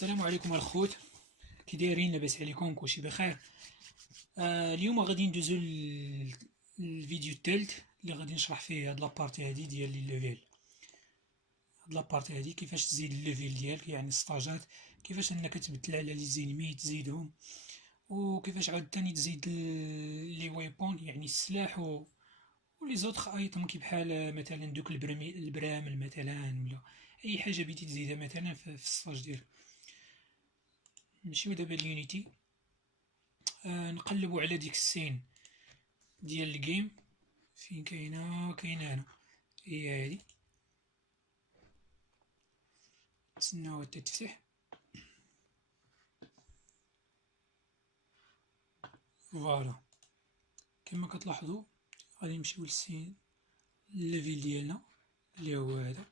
السلام عليكم الخوت. كي دايرين؟ لاباس عليكم؟ كلشي بخير؟ اليوم غادي ندوزو الفيديو الثالث اللي غادي نشرح فيه هاد لابارتي هادي ديال لي ليفيل. هاد لابارتي هادي كيفاش تزيد الليفيل ديالك، يعني السطاجات، كيفاش انك تبدل على لي زينمي تزيدهم، وكيفاش عاود تاني تزيد لي ويبون يعني السلاح ولي زوطخ ايتم كي بحال مثلا دوك البرامل مثلا، ولا اي حاجه بغيتي تزيدها مثلا في السطاج ديالك. نمشيو دابا ليونيتي، نقلبو على ديك السين ديال الجيم. فين كاينه هنا، هي هادي. نتسناو حتى تفتح. فوالا كما كتلاحظوا غادي نمشيو للسين الليفيل ديالنا اللي هو هذا.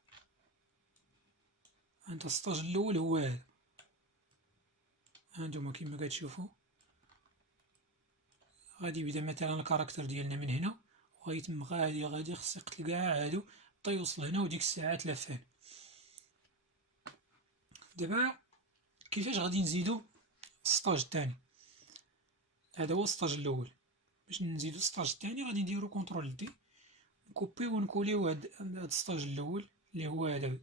هانتا السطاج الاول هو هذا، هانتوما كما كتشوفوا. غادي يبدا مثلا الكاركتر ديالنا من هنا، وغيتم غادي خص يقتل كاع هادو حتى يوصل هنا، وديك الساعه تلفان. دابا كيفاش غادي نزيدو السطاج الثاني؟ هذا هو السطاج الاول. باش نزيدو السطاج الثاني غادي نديرو كونترول دي، نكوبيو ونكوليو هاد السطاج الاول اللي هو هذا.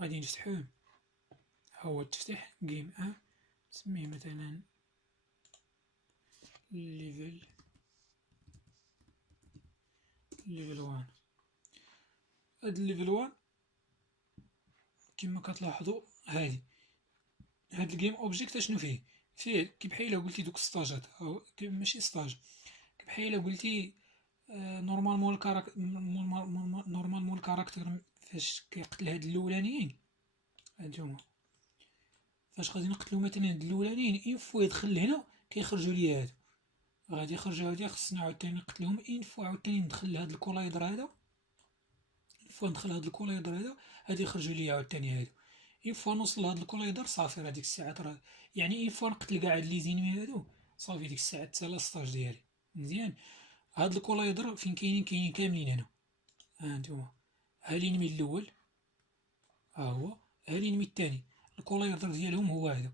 غادي نفتحوه، ها هو التفتح جيم نسميه مثلا ليفل 1. هاد الليفل 1 كما كتلاحظوا هاد الجيم اوبجيكت اشنو فيه كي بحال الا قلتي دوك السطاجات، ماشي سطاج، كي بحال الا قلتي نورمالمون الكاركتر فاش كيقتل هاد الاولانيين. هانتوما فاش غادي نقتلو مثلا هاد الاولانيين، اين فوا يدخل لهنا كيخرجوا ليا هادو، غادي يخرجوا هادي، خصنا عاوتاني نقتلهم. اين فوا عاوتاني ندخل لهاد الكولايدر هذا، فوا ندخل هاد الكولايدر هذا غادي يخرجوا ليا عاوتاني هادو. اين فوا نوصل لهاد الكولايدر صافي، راه ديك الساعات راه يعني اين فوا نقتل كاع هاد لي زينمي هادو صافي، ديك الساعات تسالا السطاج ديالي مزيان. هاد الكولايدر فين كاينين كاملين هنا. هانتوما ها لينمي الاول، ها هو ها لينمي الثاني، الكولايدر ديالهم هو هذا.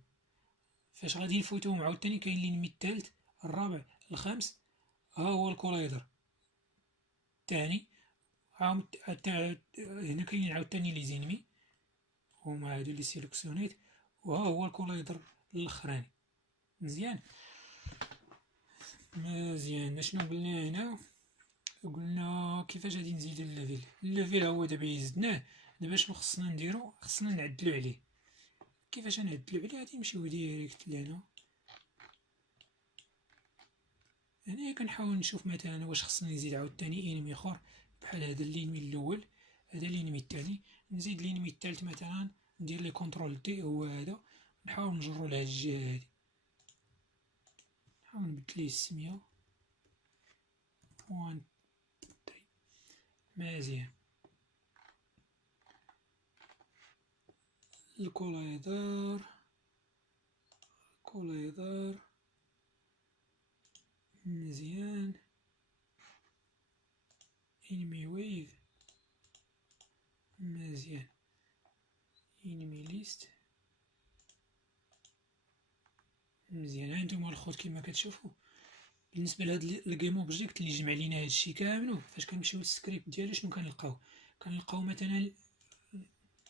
فاش غادي نفوتوهم عاوتاني كاين لينمي الثالث، الرابع، الخامس. ها هو الكولايدر الثاني، هنا كاينين عاوتاني لي زينمي هما هادو لي سيليكسيونيت، وها هو الكولايدر الاخراني. مزيان مزيان. اشنو قلنا هنا؟ قلنا كيفاش غادي نزيدو الليفيل هو دابا يزدناه. دابا شنو خصنا نديرو؟ خصنا نعدلو عليه. كيفاش نعدلو عليه؟ غادي نمشيو ديريكت لهنا. هنايا كنحاول نشوف مثلا واش خصني نزيد عاوتاني انمي اخر بحال هذا الانمي الاول، هذا الانمي الثاني، نزيد الانمي الثالث مثلا، ندير لي كونترول دي هو هذا، نحاول نجرو لهاد الجهه هادي، نحاول نبدل ليه السميه 1 3. مزيان. الكولايدر مزيان. انمي ويف مزيان. انمي ليست مزيان. هانتوما الخوت كيما كتشوفوا بالنسبه لهاد الجيم اوبجيكت اللي جمع لينا هادشي كامل، فاش كنمشيو للسكريبت ديالو شنو كنلقاو مثلا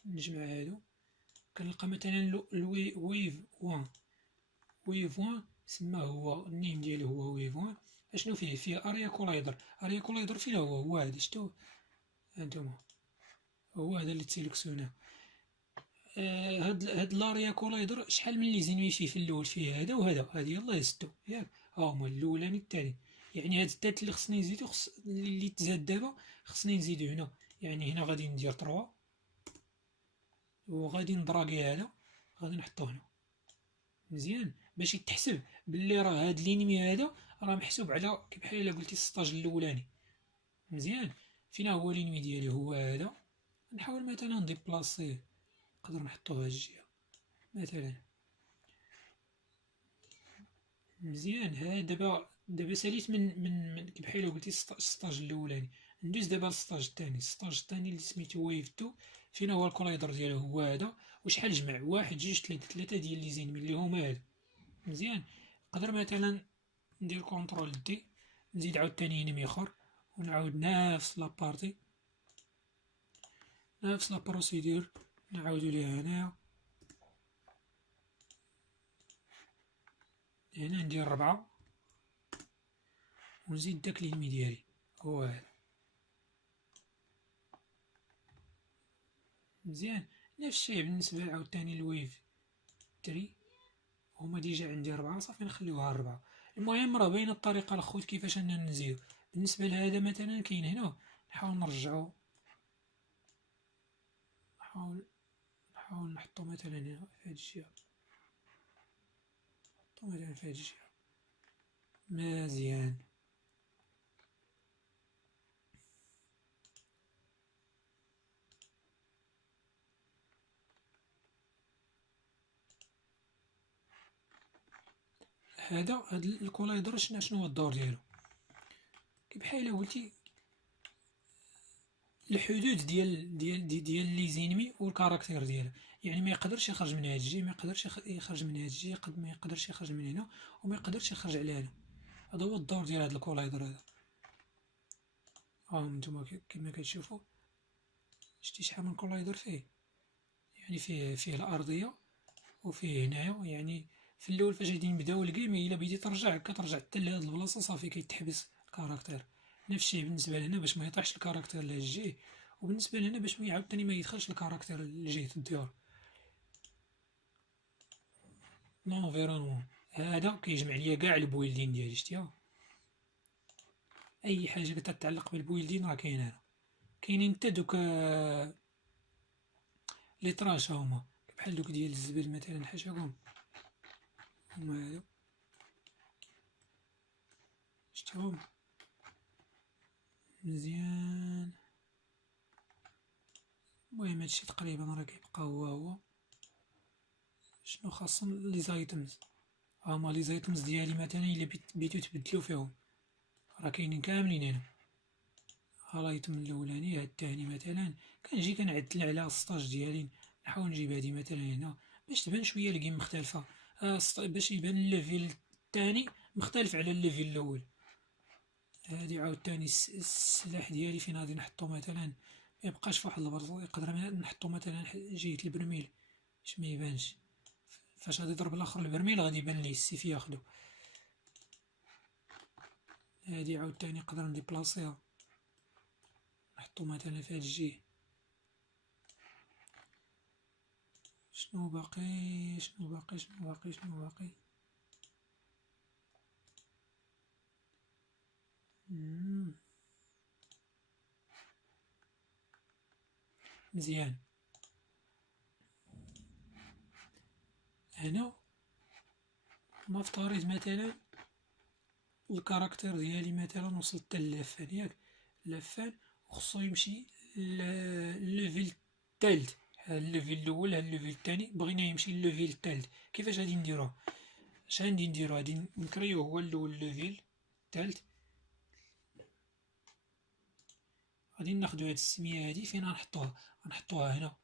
نجمع هادو، كنلقى مثلا ويف 1. ويف 1 سما هو النيم ديالو هو ويف 1. اشنو فيه اريا كولايدر. اريا كولايدر فين هو هادي شتو هانتوما، هو هذا اللي تسيليكسيوناه. هاد لاريا كولايدر شحال من لي زينمي فيه؟ في الاول فيه هذا وهذا، هادي يلاه زدتو ياك، ها هما الاولاني الثاني. يعني هاد الثالث اللي خصني نزيدو، اللي تزاد دابا خصني نزيدو هنا. يعني هنا غادي ندير 3، وغادي ندراكي هذا، غادي نحطو هنا مزيان، باش يتحسب باللي راه هاد لينمي هذا راه محسوب على كي بحال الا قلتي السطاج الاولاني. مزيان. فين هو لينمي ديالي؟ هو هذا. نحاول مثلا نديبلاصيه، نقدر نحطوه هاد الجهه مثلا. مزيان. ها دابا ساليت من كي بحال الا قلتي السطاج الاولاني. ندوز دابا للسطاج الثاني. السطاج الثاني اللي سميتو ويف 2 فينا هو الكولايدر ديالو هو هذا. وشحال جمع؟ واحد جوج ثلاثة ديال لي زينمي اللي هما هادو. مزيان. نقدر مثلا ندير كونترول دي، نزيد عاوتاني انمي اخر ونعاود نفس لابارتي، نفس لابروسيدور نعاودو ليها هنايا. هنا ندير 4 ونزيد داك الانمي ديالي هو هذا. مزيان. نفس الشيء بالنسبة عاوتاني لويف 3 هما ديجا عندي 4 صافي نخليوها 4. المهم راه باينة الطريقة الخوت كيفاش أننا نزيدو. بالنسبة لهذا مثلا كاين هنا، نحاول نرجعو، نحاول نحطو مثلا هنا في هاد الجهة، نحطو مثلا في هاد الجهة. مزيان. هاد الكولايدر شنو هو الدور ديالو؟ بحال قلتي الحدود ديال لي زينمي والكاركتير ديالها. يعني ما يقدرش يخرج من هاد الجهه، ما يقدرش يخرج من هاد الجهه، ما يقدرش يخرج من هنا، وما يقدرش يخرج على هنا. هذا هو الدور ديال هاد الكولايدر هذا. نتوما كما كتشوفوا شتي شحال من كولايدر فيه. يعني فيه الارضيه وفيه هنايا. يعني في الاول فاش غادي نبداو الجيم الا بديتي ترجع كترجع حتى لهاد البلاصه صافي كيتحبس الكاركتير. نفس الشيء بالنسبه لهنا باش ما يطيحش الكاركتير لهاد الجهه، وبالنسبه لهنا باش ما عاوتاني ما يدخلش الكاركتير لجهه الديور. لونفيرونمون هذا كيجمع ليا كاع البويلدين ديالي. شتيها؟ اي حاجه كتتعلق بالبويلدين راه كاينه هنا. كاينين حتى دوك لي طراش هما بحال دوك ديال الزبل مثلا حاشاكم هما هادو. شتيهم؟ مزيان. المهم هادشي تقريبا راه كيبقى هو. شنو خاصهم لي زايتمز؟ هما لي زايتمز ديالي مثلا الا بغيتو تبدلو فيهم راه كاينين كاملين هنا. الايتم الاولاني هاد الثاني مثلا كنجي كنعدل على السطاج ديالي، نحاول نجيب هادي مثلا هنا باش تبان شويه الجيم مختلفه. باش يبان الليفل الثاني مختلف على الليفل الاول. هادي عاوتاني السلاح ديالي فين غادي نحطو مثلا ميبقاش فواحد البلاصه. يقدر نحطو مثلا جهة البرميل باش ميبانش. فاش غادي يضرب الاخر البرميل غادي يبان ليه السيف ياخدو. هادي عاوتاني نقدر نديبلاصيها نحطو مثلا في هاد الجهة. شنو باقي شنو باقي شنو باقي شنو باقي؟ مزيان. هنا نفترض مثلا الكاركتير ديالي مثلا وصلت حتى اللافان ياك، اللافان وخصو يمشي للليفل الثالث. ها الليفل الاول ها الليفل الثاني بغينا يمشي للليفل الثالث. كيفاش غادي نديروه؟ اش غادي نديرو؟ غادي نكريو هو الاول الليفل الثالث. غادي ناخدو هاد السميه هادي فين غنحطوها؟ غنحطوها هنا.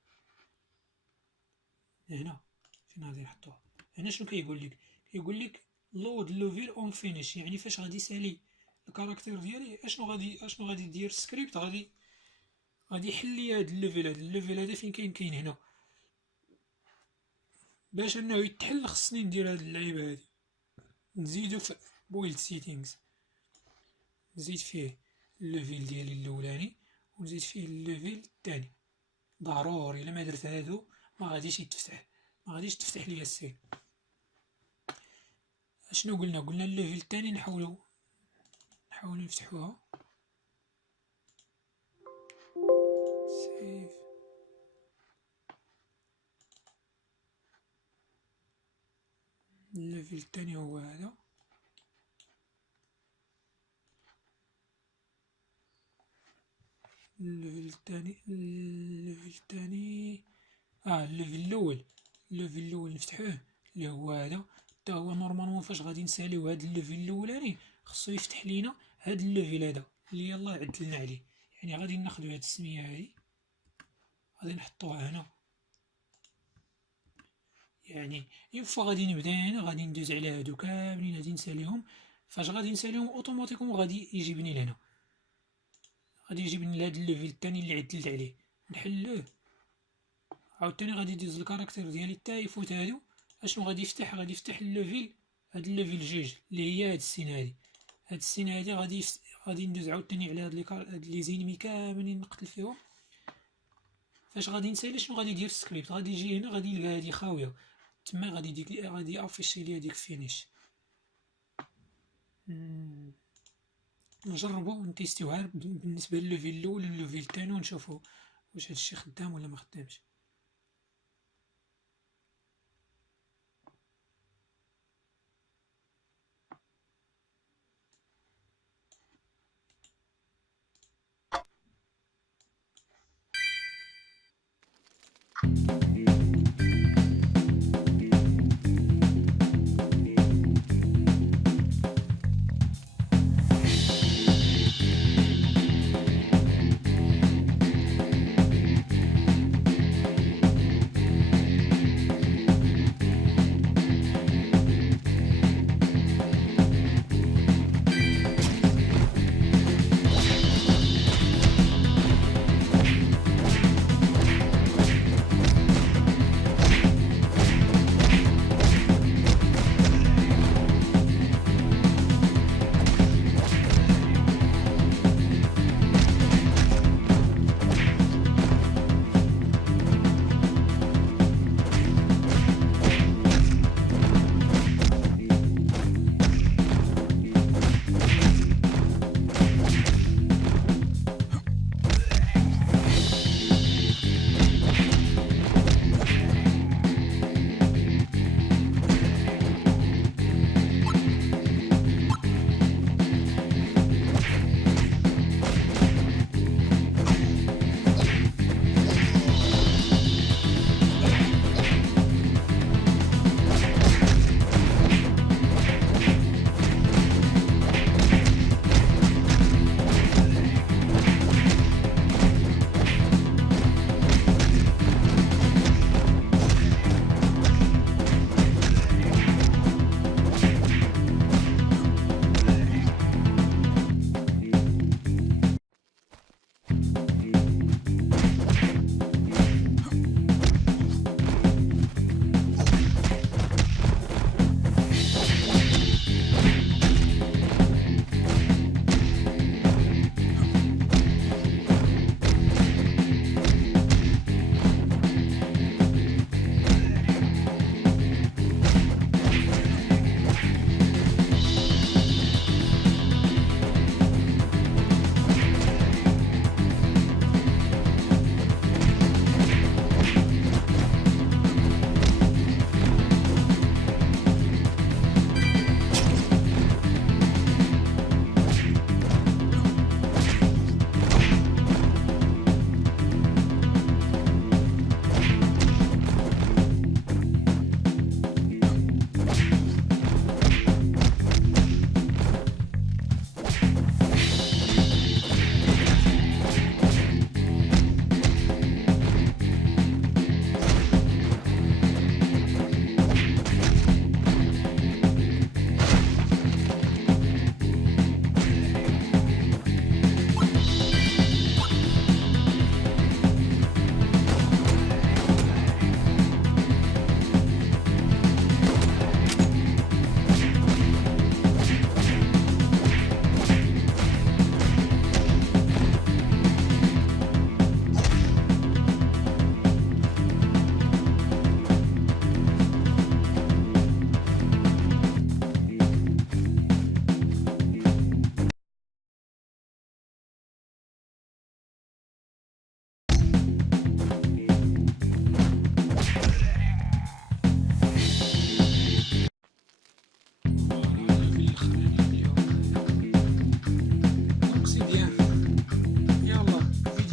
هنا فين غادي نحطوها؟ هنا شنو كيقول لك؟ كيقول لك لود ليفل اون فينيش. يعني فاش غادي يسالي الكاركتير ديالي اشنو غادي دير السكريبت غادي يحل لي هاد الليفل هذا. الليفل هذا فين كاين هنا. باش انه يتحل خصني ندير هاد اللعيبه هادي. نزيدو في بويلد سيتينغز، نزيد فيه الليفل ديالي الاولاني ونزيد فيه الليفل الثاني. ضروري الا ما درت هادو ما غاديش يتفتح، ما غاديش تفتح ليا السين. اشنو قلنا الليفل الثاني نحاولو نفتحوها. سيف. الليفل الثاني هو هذا. الليفل الثاني الليفل الاول نفتحوه اللي هو هذا. حتى هو نورمالمون فاش غادي نساليو هذا الليفل الاولاني خصو يفتح لينا هذا الليفل هذا اللي يلاه عدلنا عليه. يعني غادي ناخدو هاد السمية هادي غادي نحطوها هنا، يعني اون فوا غادي نبدا هنا غادي ندوز على هادو كاملين غادي نساليهم. فاش غادي نساليهم اوتوماتيكمون غادي يجيبني لهنا، غادي يجيبني لهاد الليفل الثاني اللي عدلت عليه. نحلوه عاوتاني غادي يدوز الكاركتير ديالي حتى يفوت هادو. اشنو غادي يفتح؟ غادي يفتح الليفل، هاد الليفل جوج اللي هي هاد السين هادي. هاد السين هادي غادي ندوز عاوتاني على هاد لي زينمي كاملين نقتل فيهم. فاش غادي نسالي شنو غادي يدير في السكريبت؟ غادي يجي هنا غادي يلقى هادي خاويه تما، غادي يافيشي لي هاديك فينيش. نجربو ونتيستيوها بالنسبه للليفل الاول والليفل الثاني ونشوفو واش هادشي خدام ولا ما خدامش.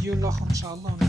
الاخر ان شاء الله.